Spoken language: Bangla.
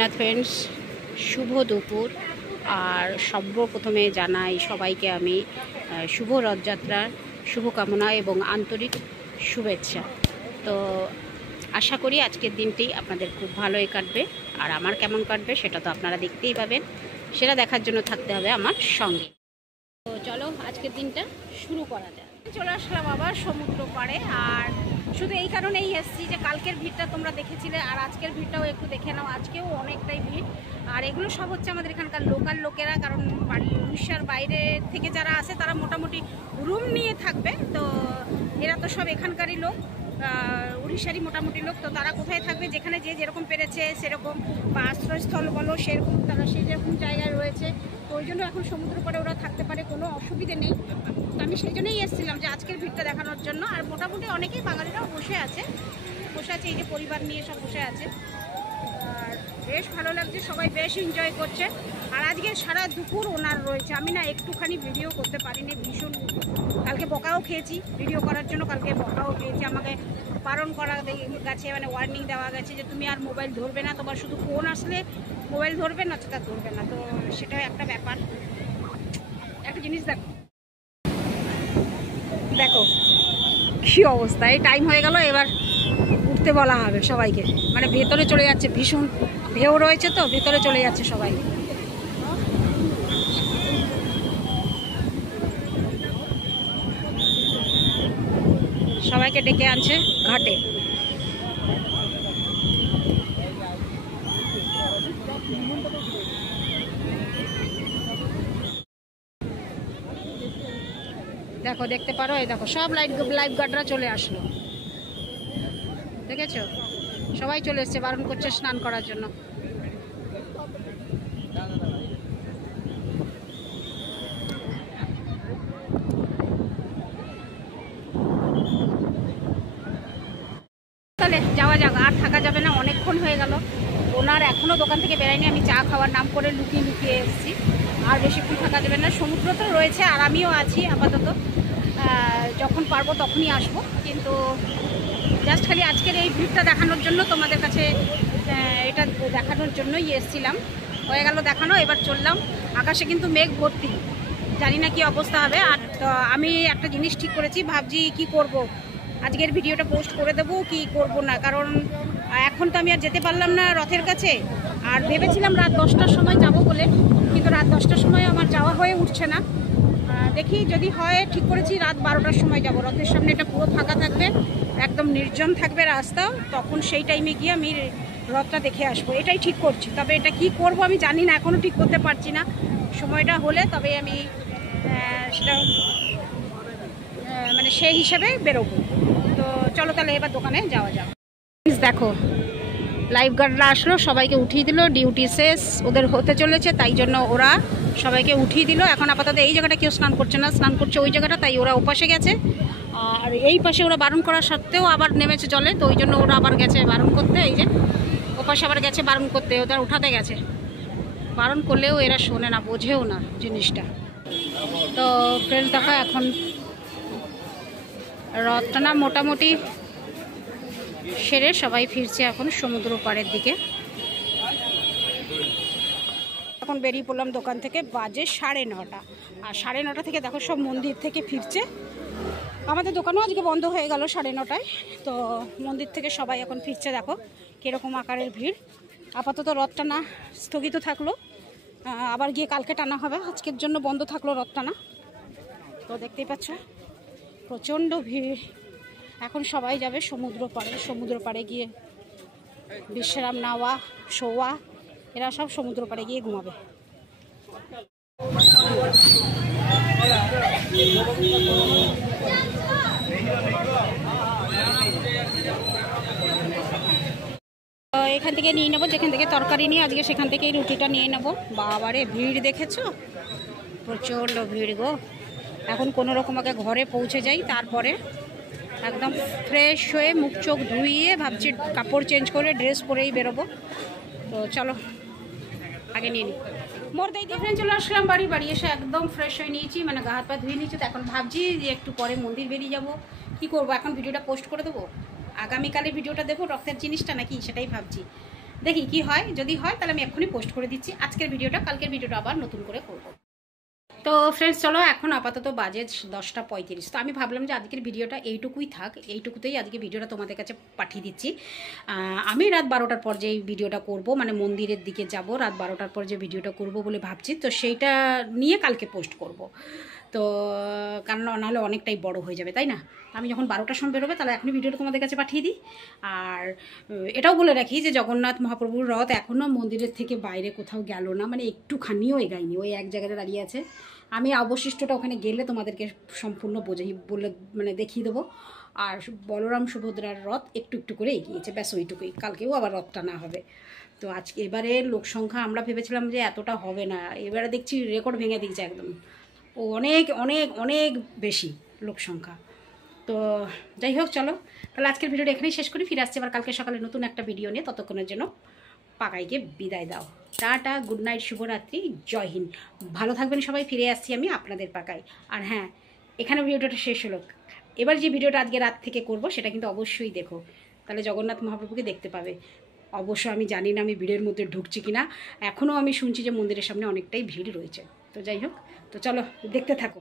না ফ্রেন্ডস, শুভ দুপুর। আর সর্বপ্রথমে জানাই সবাইকে আমি শুভ রথযাত্রার শুভকামনা এবং আন্তরিক শুভেচ্ছা। তো আশা করি আজকের দিনটি আপনাদের খুব ভালোই কাটবে, আর আমার কেমন কাটবে সেটা তো আপনারা দেখতেই পাবেন। সেটা দেখার জন্য থাকতে হবে আমার সঙ্গে। তো চলো আজকের দিনটা শুরু করা যাক। চলে আসলাম আবার সমুদ্র পাড়ে, আর শুধু এই কারণেই এসেছি যে কালকের ভিড়টা তোমরা দেখেছিলে, আর আজকের ভিড়টাও একটু দেখে নাও। আজকেও অনেকটাই ভিড়, আর এগুলো সব হচ্ছে আমাদের এখানকার লোকাল লোকেরা, কারণ উড়িষ্যার বাইরে থেকে যারা আসে তারা মোটামুটি রুম নিয়ে থাকবে। তো এরা তো সব এখানকারই লোক, উড়িষ্যারই মোটামুটি লোক। তো তারা কোথায় থাকবে, যেখানে যে যেরকম পেরেছে সেরকম, বা আশ্রয়স্থল বলো সেরকম, তারা সেই যেরকম জায়গায় রয়েছে। তো ওই জন্য এখন সমুদ্র পাড়ে ওরা থাকতে পারে, কোনো অসুবিধে নেই। তো আমি সেই জন্যই এসেছিলাম যে আজকের ভিড়টা দেখানোর জন্য। আর মোটামুটি অনেকেই বাঙালিরাও বসে আছে, এই যে পরিবার নিয়ে সব বসে আছে। আর বেশ ভালো লাগছে, সবাই বেশ এনজয় করছে। আর আজকে সারা দুপুর ওনার রয়েছে, আমি না একটুখানি ভিডিও করতে পারিনি, ভীষণ কালকে বকাও খেয়েছি ভিডিও করার জন্য। কালকে বকাও খেয়েছি, আমাকে বারণ করা গেছে, মানে ওয়ার্নিং দেওয়া গেছে যে তুমি আর মোবাইল ধরবে না, তোমার শুধু ফোন আসলে মোবাইল ধরবে, না সেটা ধরবে না। তো সেটাও একটা ব্যাপার। একটা জিনিস দেখো দেখো কি অবস্থা। এই টাইম হয়ে গেল, এবার উঠতে বলা হবে সবাইকে। মানে ভেতরে চলে যাচ্ছে, ভীষণ ঢেউ রয়েছে, তো ভেতরে চলে যাচ্ছে সবাই। সবাইকে ডেকে আনছে ঘাটে। দেখো, দেখতে পারো, এই দেখো সব লাইফ গার্ডরা চলে আসলো, দেখেছো? সবাই চলে এসছে, বারণ করছে স্নান করার জন্য। তাহলে যাওয়া যাক, আর থাকা যাবে না, অনেকক্ষণ হয়ে গেল। ওনার এখনও দোকান থেকে বেরায়নি, আমি চা খাওয়ার নাম করে লুকিয়ে লুকিয়ে এসেছি। আর বেশিক্ষণ থাকা যাবে না, সমুদ্র তো রয়েছে আর আমিও আছি আপাতত। যখন পারবো তখনই আসবো, কিন্তু জাস্ট খালি আজকের এই ভিড়টা দেখানোর জন্য, তোমাদের কাছে এটা দেখানোর জন্যই এসেছিলাম। হয়ে গেল দেখানো, এবার চললাম। আকাশে কিন্তু মেঘ ভর্তি, জানি না কি অবস্থা হবে। আর তো আমি একটা জিনিস ঠিক করেছি, ভাবছি কি করব, আজকের ভিডিওটা পোস্ট করে দেবো কি করব না, কারণ এখন তো আমি আর যেতে পারলাম না রথের কাছে। আর ভেবেছিলাম রাত 10টার সময় যাব বলে, কিন্তু রাত 10টার সময় আমার যাওয়া হয়ে উঠছে না। দেখি যদি হয়, ঠিক করেছি রাত 12টার সময় যাব। রথের সামনে এটা পুরো ফাঁকা থাকবে, একদম নির্জন থাকবে রাস্তা, তখন সেই টাইমে গিয়ে আমি রথটা দেখে আসবো, এটাই ঠিক করছি। তবে এটা কি করব আমি জানি না, এখনও ঠিক করতে পারছি না। সময়টা হলে তবে আমি সেটা মানে সেই হিসাবে বেরোবো। তো চলো তাহলে এবার দোকানে যাওয়া যাক। দেখো লাইফ গার্ডরা আসলো, সবাইকে উঠিয়ে দিল, ডিউটি শেষ ওদের হতে চলেছে, তাই জন্য ওরা সবাইকে উঠিয়ে দিল। এখন আপাতত এই জায়গাটা কেউ স্নান করছে না, স্নান করছে ওই জায়গাটা, তাই ওরা ওপাশে গেছে। আর এই পাশে ওরা বারণ করা সত্ত্বেও আবার নেমেছে জলে, তো ওই জন্য ওরা আবার গেছে বারণ করতে। এই যে ওপাশে আবার গেছে বারণ করতে, ওদের উঠাতে গেছে। বারণ করলেও এরা শোনে না, বোঝেও না জিনিসটা। তো ফ্রেন্ডস দেখো, এখন রথটা না মোটামুটি সেরে সবাই ফিরছে এখন সমুদ্র পাড়ের দিকে। এখন বেরিয়ে পড়লাম দোকান থেকে, বাজে 9:30। আর 9:30 থেকে দেখো সব মন্দির থেকে ফিরছে। আমাদের দোকানও আজকে বন্ধ হয়ে গেল 9:30টায়। তো মন্দির থেকে সবাই এখন ফিরছে, দেখো কীরকম আকারের ভিড়। আপাতত রথটা না স্থগিত থাকলো, আবার গিয়ে কালকে টানা হবে, আজকের জন্য বন্ধ থাকলো রথটা না। তো দেখতেই পাচ্ছ প্রচণ্ড ভিড়। এখন সবাই যাবে সমুদ্র পাড়ে, সমুদ্র পাড়ে গিয়ে বিশ্রাম নেওয়া, শোয়া, এরা সব সমুদ্র পাড়ে গিয়ে ঘুমাবে। এখান থেকে নিয়ে নেবো, যেখান থেকে তরকারি নিয়ে আজকে সেখান থেকেই রুটিটা নিয়ে নেবো। বাবারে ভিড় দেখেছো, প্রচণ্ড ভিড় গো। এখন কোনো রকম আগে ঘরে পৌঁছে যাই, তারপরে একদম ফ্রেশ হয়ে মুখ চোখ ধুইয়ে ভাবছি কাপড় চেঞ্জ করে ড্রেস পরেই বেরোবো। তো চলো আগে নিয়ে নিই। মোর দেই দিয়ে চলে আসলাম বাড়ি এসে একদম ফ্রেশ হয়ে নিয়েছি, মানে গা হাত পা ধুয়ে নিয়েছি। তো এখন ভাবছি যে একটু পরে মন্দির বেরিয়ে যাব। কি করব, এখন ভিডিওটা পোস্ট করে দেবো, আগামীকালে ভিডিওটা দেবো রথের জিনিসটা নাকি, সেটাই ভাবছি। দেখি কি হয়, যদি হয় তাহলে আমি এক্ষুনি পোস্ট করে দিচ্ছি আজকের ভিডিওটা। কালকের ভিডিওটা আবার নতুন করে করব। তো ফ্রেন্ডস চলো, এখন আপাতত বাজে 10টা 35। তো আমি ভাবলাম যে আজকের ভিডিওটা এইটুকুই থাক, এইটুকুতেই আজকে ভিডিওটা তোমাদের কাছে পাঠিয়ে দিচ্ছি। আমি রাত 12টার পর যে ভিডিওটা করব, মানে মন্দিরের দিকে যাব, রাত 12টার পর যে ভিডিওটা করব বলে ভাবছি, তো সেইটা নিয়ে কালকে পোস্ট করব। তো কারণ নাহলে অনেকটাই বড় হয়ে যাবে, তাই না? আমি যখন 12টার সময় বেরোবে তাহলে এখনই ভিডিওটা তোমাদের কাছে পাঠিয়ে দিই। আর এটাও বলে রাখি যে জগন্নাথ মহাপ্রভুর রথ এখনও মন্দিরের থেকে বাইরে কোথাও গেল না, মানে একটুখানিও এগায়নি, ওই এক জায়গাতে দাঁড়িয়ে আছে। আমি অবশিষ্টটা ওখানে গেলে তোমাদেরকে সম্পূর্ণ বলে মানে দেখিয়ে দেবো। আর বলরাম সুভদ্রার রথ একটু একটু করে এগিয়েছে, ব্যাস ওইটুকুই। কালকেও আবার রথ টানা হবে। তো আজকে এবারে লোক সংখ্যা আমরা ভেবেছিলাম যে এতটা হবে না, এবারে দেখছি রেকর্ড ভেঙে দিচ্ছে একদম। ও অনেক অনেক অনেক বেশি লোক সংখ্যা। তো যাই হোক, চলো তাহলে আজকের ভিডিওটা এখানেই শেষ করি। ফিরে আসছি আবার কালকে সকালে নতুন একটা ভিডিও নিয়ে। ততক্ষণের জন্য পাকাইকে বিদায় দাও। টাটা, গুড নাইট, শুভরাত্রি, জয় হিন্দ। ভালো থাকবেন সবাই। ফিরে আসছি আমি আপনাদের পাকাই। আর হ্যাঁ, এখানে ভিডিওটা শেষ হলো। এবার যে ভিডিওটা আজকে রাত থেকে করব সেটা কিন্তু অবশ্যই দেখো, তাহলে জগন্নাথ মহাপ্রভুকে দেখতে পাবে। অবশ্য আমি জানি না আমি ভিড়ের মধ্যে ঢুকছি কিনা, এখনও আমি শুনছি যে মন্দিরের সামনে অনেকটাই ভিড় রয়েছে। তো যাই হোক, তো চলো দেখতে থাকো।